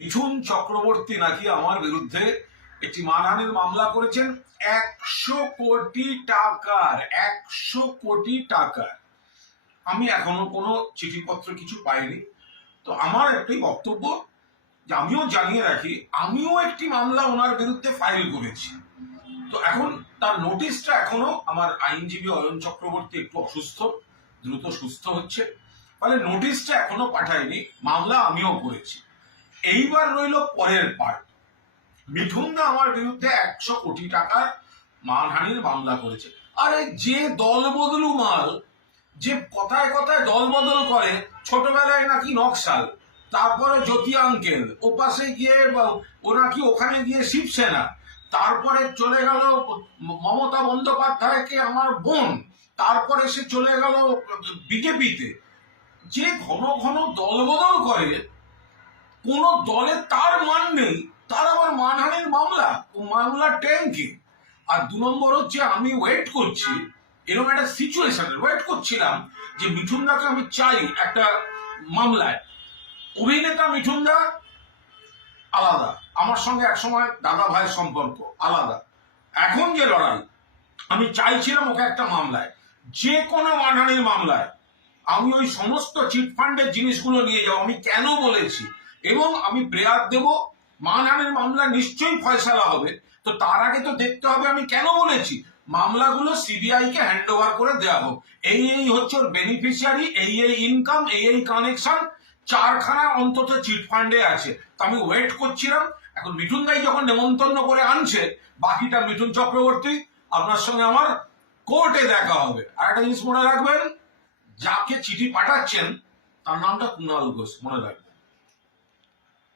মিঠুন চক্রবর্তী নাকি আমার বিরুদ্ধে একটি মানহানির মামলা করেছেন? একশো কোটি টাকার, একশো কোটি টাকার। আমি এখনও কোনো চিঠিপত্র কিছু পাইনি। তো আমার একটাই বক্তব্য যে আমিও জানিয়ে রাখি, আমিও একটি মামলা ওনার বিরুদ্ধে ফাইল করেছি। তো এখন তার নোটিশটা এখনও আমার আইনজীবী অয়ন চক্রবর্তী একটু অসুস্থ, দ্রুত সুস্থ হচ্ছে। ফলে নোটিশটা এখনও পাঠায়নি মামলা আমিও করেছি। এইবার রইল পরের পার্ট মিঠুনদা আমার বিরুদ্ধে একশো কোটি টাকার মানহানির মামলা করেছে। আরে যে দল বদলু মাল, যে কথায় কথায় দল বদল করে, ছোটবেলায় নাকি নকশাল, তারপরে জ্যোতি আঙ্কেল ও পাশে গিয়ে ও নাকি ওখানে গিয়ে শিবসেনা, তারপরে চলে গেল মমতা বন্দ্যোপাধ্যায়কে আমার বোন, তারপরে সে চলে গেল বিজেপিতে। যে ঘন ঘন দল বদল করে কোন দলে তার মান নেই, তার আবার মানহানির মামলা, ও মামলার ট্যাঙ্কি। আর দু নম্বর হচ্ছে আমি ওয়েট করছি, এরকম একটা সিচুয়েশন ওয়েট করছিলাম যে মিঠুনদাকে আমি চাই একটা মামলায়। অভিনেতা মিঠুনদা আলাদা, আমার সঙ্গে একসময় দাদা ভাইয়ের সম্পর্ক আলাদা। এখন যে লড়াই, আমি চাইছিলাম ওকে একটা মামলায়, যে কোনো মানহানির মামলায়। আমি ওই সমস্ত চিটফান্ডের জিনিসগুলো নিয়ে যাব, আমি কেন বলেছি? এবং আমি প্রেয়ার দেব মানহানির মামলা নিশ্চয়ই ফয়সালা হবে। তো তার আগে তো দেখতে হবে আমি কেন বলেছি। মামলাগুলো সিবিআই কে হ্যান্ড ওভার করে দেওয়া হোক। এই এই হচ্ছে ওর বেনিফিশিয়ারি এই এই ইনকাম এই এই কানেকশন চারখানা অন্তত চিট ফান্ডে আছে। তো আমি ওয়েট করছিলাম। এখন মিঠুন দাই যখন নেমন্তন্ন করে আনছে, বাকিটা মিঠুন চক্রবর্তী, আপনার সঙ্গে আমার কোর্টে দেখা হবে। আর একটা জিনিস মনে রাখবেন, যাকে চিঠি পাঠাচ্ছেন, তার নামটা কুণাল ঘোষ, মনে রাখবেন।